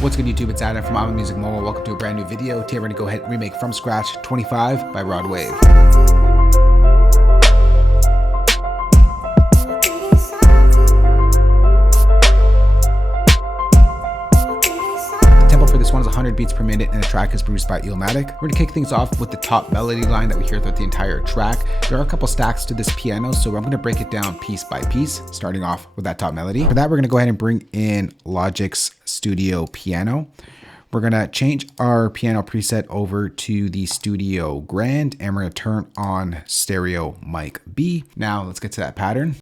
What's good YouTube, it's Adam from I'm a Music Mobile. Welcome to a brand new video. Today we're going to go ahead and remake from scratch 25 by Rod Wave. For this one is 100 beats per minute and the track is produced by EELmatic. We're going to kick things off with the top melody line that we hear throughout the entire track. There are a couple stacks to this piano, so I'm going to break it down piece by piece, starting off with that top melody. For that, we're going to go ahead and bring in Logic's Studio Piano. We're going to change our piano preset over to the Studio Grand, and we're going to turn on Stereo Mic B. Now let's get to that pattern.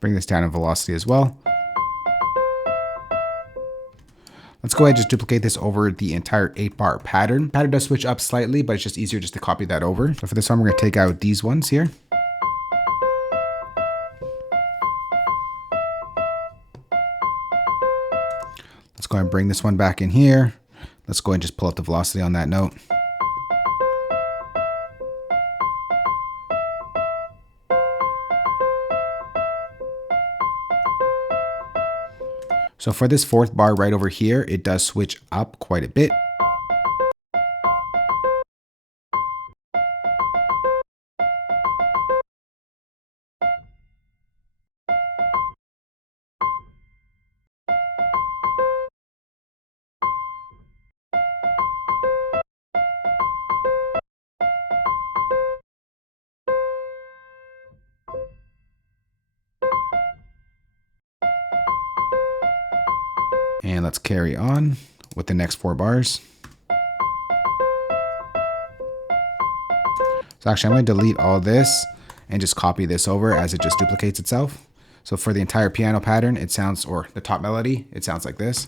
Bring this down in velocity as well. Let's go ahead and just duplicate this over the entire 8-bar pattern. Pattern does switch up slightly, but it's just easier just to copy that over. So for this one, we're going to take out these ones here. Let's go ahead and bring this one back in here. Let's go ahead and just pull up the velocity on that note. So for this 4th bar right over here, it does switch up quite a bit. And let's carry on with the next 4 bars. So actually, I'm going to delete all this and just copy this over as it just duplicates itself. So for the entire piano pattern, it sounds, or the top melody, it sounds like this.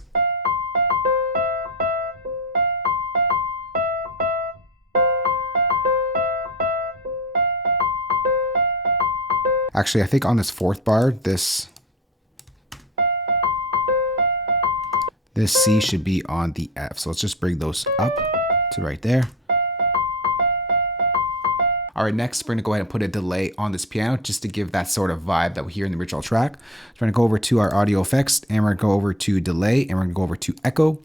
Actually, I think on this 4th bar, this C should be on the F. So let's just bring those up to right there. All right, next we're gonna go ahead and put a delay on this piano just to give that sort of vibe that we hear in the original track. So we're gonna go over to our audio effects and we're gonna go over to delay and we're gonna go over to echo.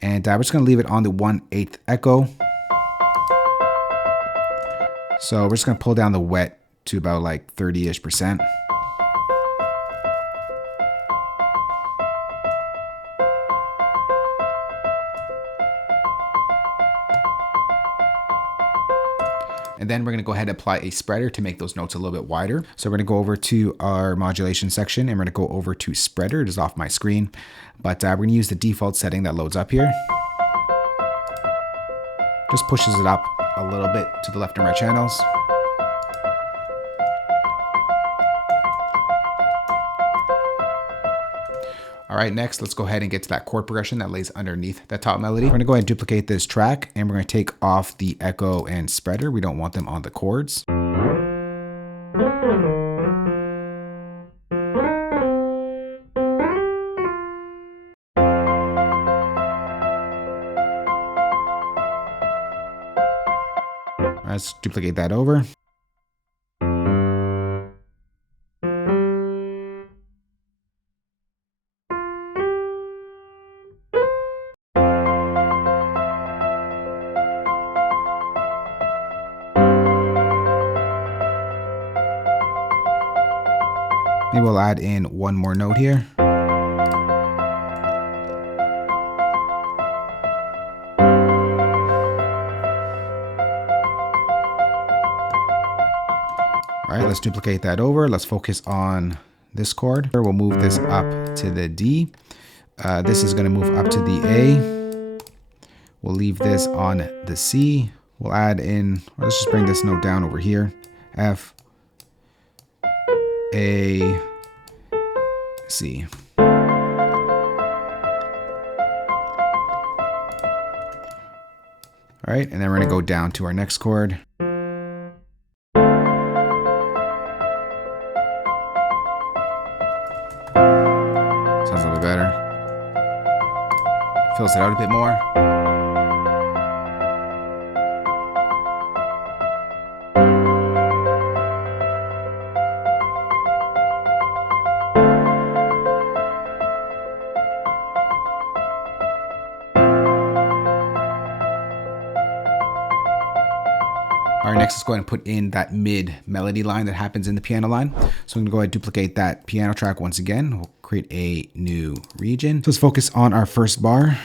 And we're just gonna leave it on the 1/8 echo. So we're just gonna pull down the wet to about like 30-ish%. And then we're going to go ahead and apply a spreader to make those notes a little bit wider. So we're going to go over to our modulation section and we're going to go over to spreader. It is off my screen, but we're going to use the default setting that loads up here. Just pushes it up a little bit to the left and right channels. All right, next, let's go ahead and get to that chord progression that lays underneath that top melody. We're gonna go ahead and duplicate this track and we're gonna take off the echo and spreader. We don't want them on the chords. Let's duplicate that over. Maybe we'll add in one more note here. All right, let's duplicate that over. Let's focus on this chord. We'll move this up to the D. This is going to move up to the A. We'll leave this on the C. We'll add in, let's just bring this note down over here. F, A, C. All right, and then we're gonna go down to our next chord. Sounds a little bit better. Fills it out a bit more. All right, next let's go ahead and put in that mid melody line that happens in the piano line. So I'm gonna go ahead and duplicate that piano track once again. We'll create a new region. So let's focus on our first bar.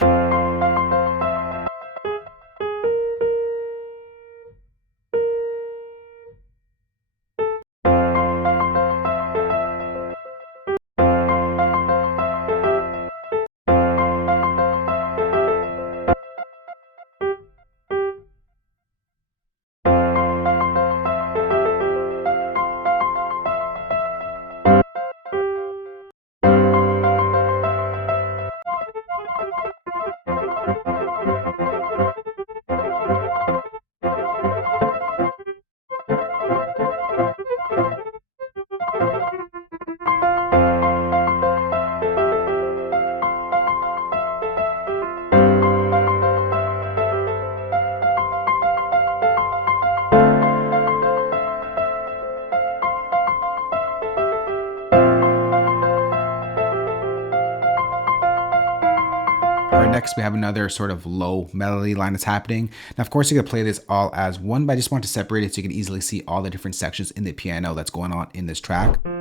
All right, next we have another sort of low melody line that's happening. Now, of course, you can play this all as one, but I just want to separate it so you can easily see all the different sections in the piano that's going on in this track. All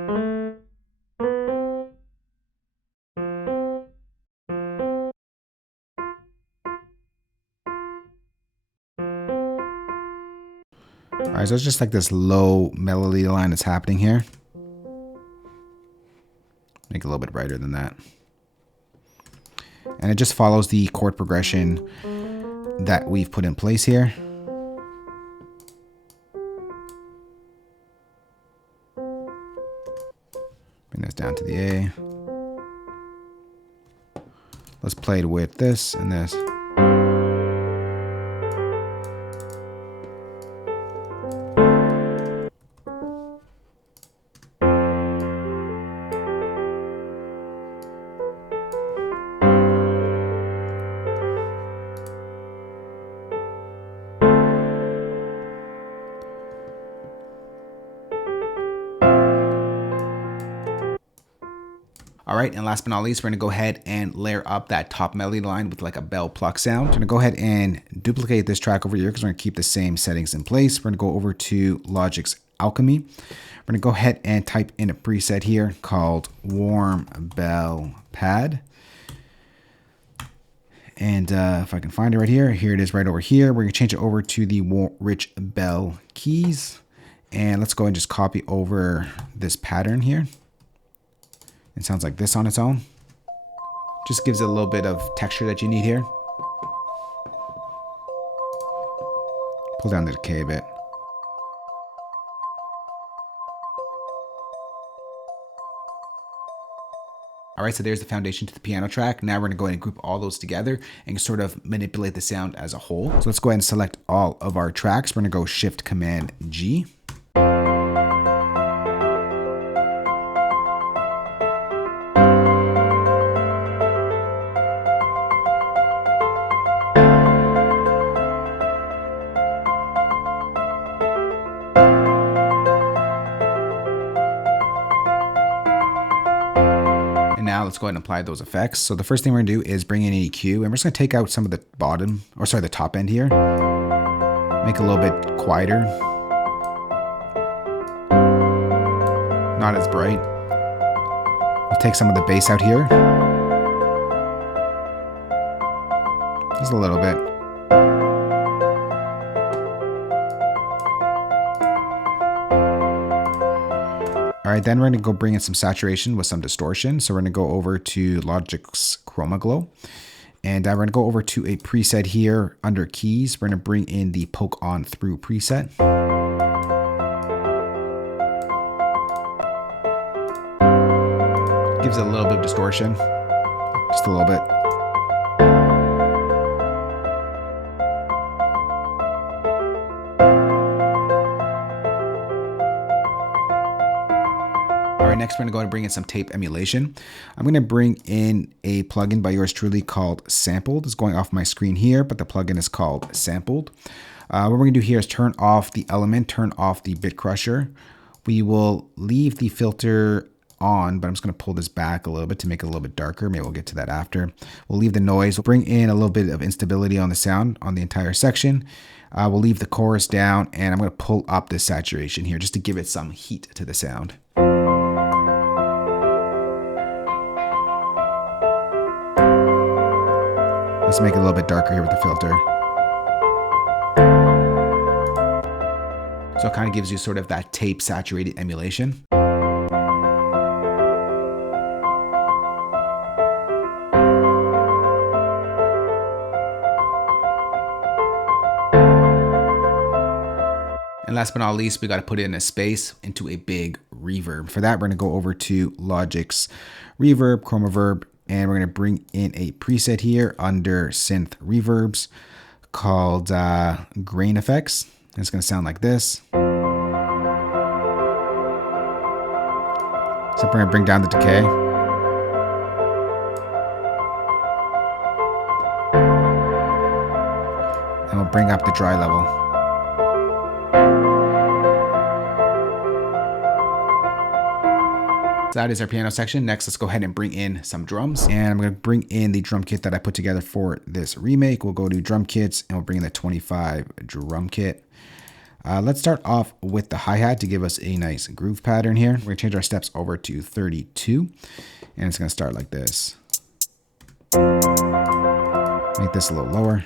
right, so it's just like this low melody line that's happening here. Make it a little bit brighter than that. And it just follows the chord progression that we've put in place here. Bring this down to the A. Let's play it with this and this. All right, and last but not least, we're gonna go ahead and layer up that top melody line with like a bell pluck sound. We're gonna go ahead and duplicate this track over here because we're gonna keep the same settings in place. We're gonna go over to Logic's Alchemy. We're gonna go ahead and type in a preset here called Warm Bell Pad. And if I can find it right here, here it is right over here. We're gonna change it over to the Rich Bell Keys. And let's go and just copy over this pattern here. It sounds like this on its own. Just gives it a little bit of texture that you need here. Pull down the decay a bit. All right, so there's the foundation to the piano track. Now we're gonna go ahead and group all those together and sort of manipulate the sound as a whole. So let's go ahead and select all of our tracks. We're gonna go Shift Command G. Now let's go ahead and apply those effects. So the first thing we're gonna do is bring in an EQ, and we're just gonna take out some of the the top end here. Make it a little bit quieter. Not as bright. We'll take some of the bass out here. Just a little bit. All right, then we're gonna go bring in some saturation with some distortion. So we're gonna go over to Logic's Chroma Glow. And we're gonna go over to a preset here under keys. We're gonna bring in the poke on through preset. Gives it a little bit of distortion, just a little bit. All right, next we're gonna go ahead and bring in some tape emulation. I'm gonna bring in a plugin by yours truly called Sampled. It's going off my screen here, but the plugin is called Sampled. What we're gonna do here is turn off the element, turn off the bit crusher. We will leave the filter on, but I'm just going to pull this back a little bit to make it a little bit darker. Maybe we'll get to that after. We'll leave the noise. We'll bring in a little bit of instability on the sound on the entire section. We'll leave the chorus down, and I'm going to pull up the saturation here just to give it some heat to the sound. Let's make it a little bit darker here with the filter. So it kind of gives you sort of that tape saturated emulation. And last but not least, we got to put in a space into a big reverb. For that, we're going to go over to Logic's Reverb, Chroma Verb, and we're going to bring in a preset here under Synth Reverbs called Grain Effects. And it's going to sound like this. So we're going to bring down the decay. And we'll bring up the dry level. So that is our piano section. Next, let's go ahead and bring in some drums. And I'm going to bring in the drum kit that I put together for this remake. We'll go to drum kits and we'll bring in the 25 drum kit. Let's start off with the hi-hat to give us a nice groove pattern here. We're going to change our steps over to 32. And it's going to start like this. Make this a little lower.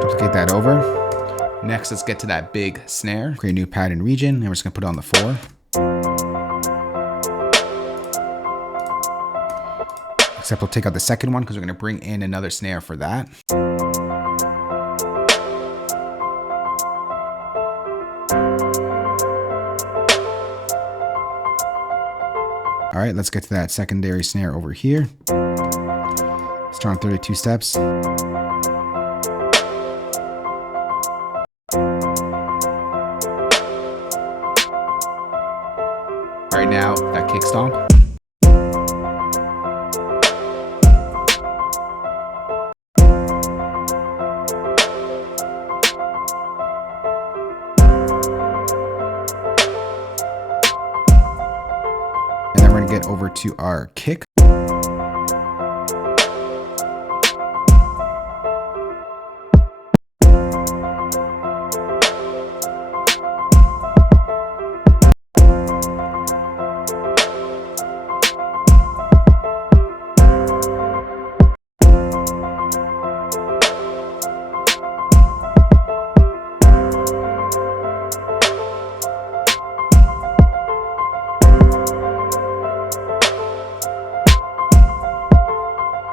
Duplicate that over. Next, let's get to that big snare. Create a new pattern region, and we're just gonna put it on the 4. Except we'll take out the second one because we're gonna bring in another snare for that. All right, let's get to that secondary snare over here. Let's turn on 32 steps. All right, now that kick stomp. And then we're gonna get over to our kick.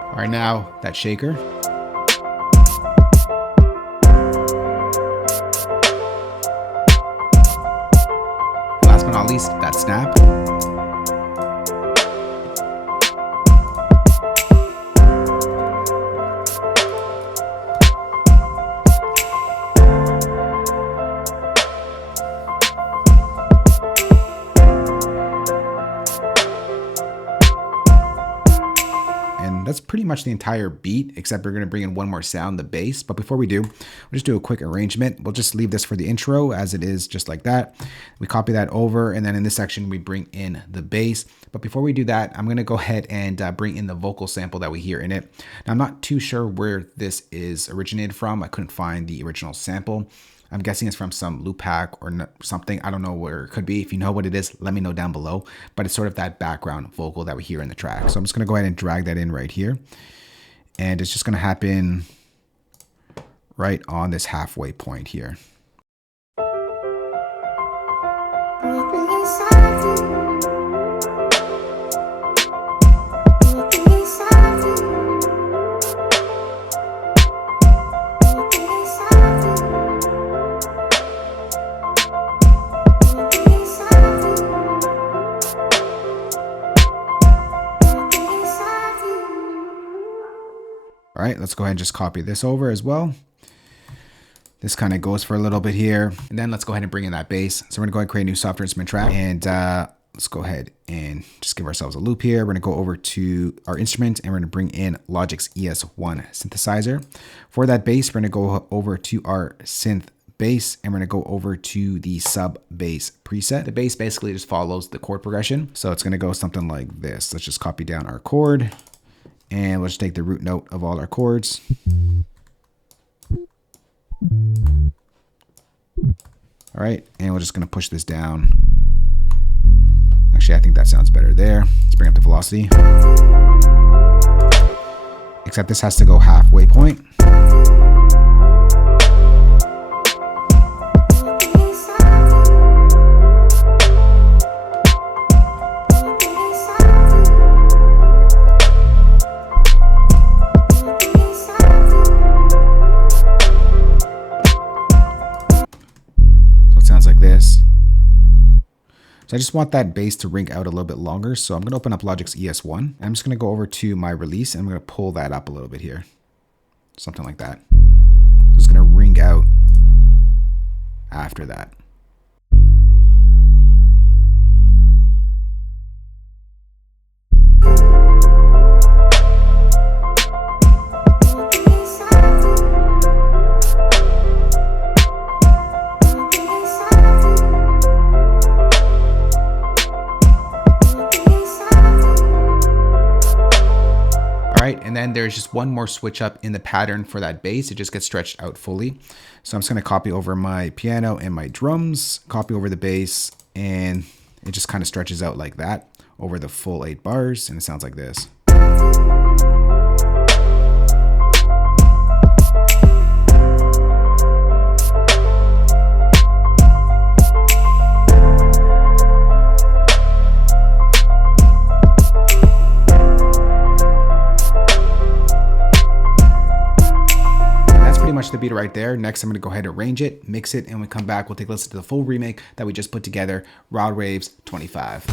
All right, now that shaker. Last but not least, that snap. And that's pretty much the entire beat, except we're going to bring in one more sound, the bass. But before we do, we'll just do a quick arrangement. We'll just leave this for the intro as it is, just like that. We copy that over, and then in this section, we bring in the bass. But before we do that, I'm going to go ahead and bring in the vocal sample that we hear in it. Now, I'm not too sure where this is originated from. I couldn't find the original sample. I'm guessing it's from some loop hack or something. I don't know where it could be. If you know what it is, let me know down below. But it's sort of that background vocal that we hear in the track. So I'm just going to go ahead and drag that in right here. And it's just going to happen right on this halfway point here. All right, let's go ahead and just copy this over as well. This kind of goes for a little bit here. And then let's go ahead and bring in that bass. So we're gonna go ahead and create a new software instrument track. And let's go ahead and just give ourselves a loop here. We're gonna go over to our instrument and we're gonna bring in Logic's ES1 synthesizer. For that bass, we're gonna go over to our synth bass and we're gonna go over to the sub bass preset. The bass basically just follows the chord progression. So it's gonna go something like this. Let's just copy down our chord. And let's take the root note of all our chords. All right, and we're just gonna push this down. Actually, I think that sounds better there. Let's bring up the velocity. Except this has to go halfway point. So I just want that bass to ring out a little bit longer. So I'm going to open up Logic's ES1. And I'm just going to go over to my release and I'm going to pull that up a little bit here. Something like that. So it's going to ring out after that. And then there's just one more switch up in the pattern for that bass. It just gets stretched out fully. So I'm just going to copy over my piano and my drums, copy over the bass, and it just kind of stretches out like that over the full 8 bars. And it sounds like this. Much the beat right there. Next, I'm going to go ahead and arrange it, mix it, and when we come back, we'll take a listen to the full remake that we just put together, Rod Waves 25.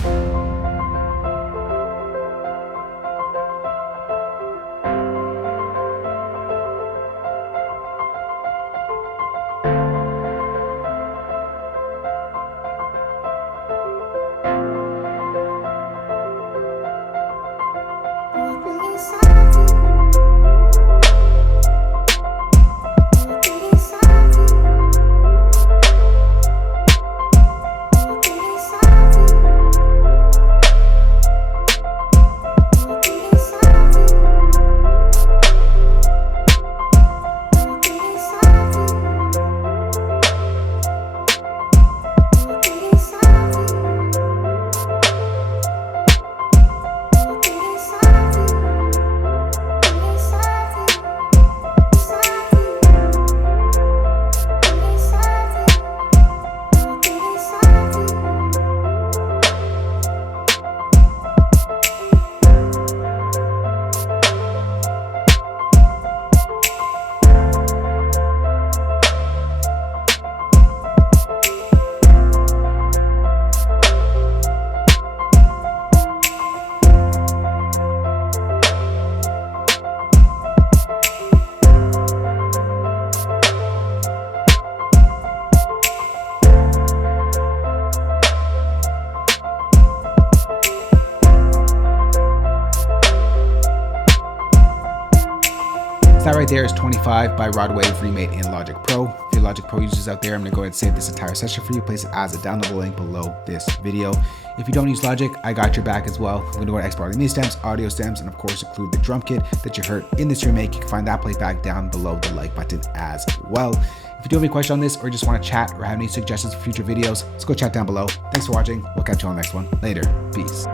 That right there is 25 by Rod Wave remade in Logic Pro. If you're Logic Pro users out there, I'm gonna go ahead and save this entire session for you. Place it as a downloadable link below this video. If you don't use Logic, I got your back as well. I'm gonna go ahead and export MIDI stems, audio stems, and of course include the drum kit that you heard in this remake. You can find that playback down below the like button as well. If you do have any questions on this or just want to chat or have any suggestions for future videos, let's go chat down below. Thanks for watching. We'll catch you on the next one. Later. Peace.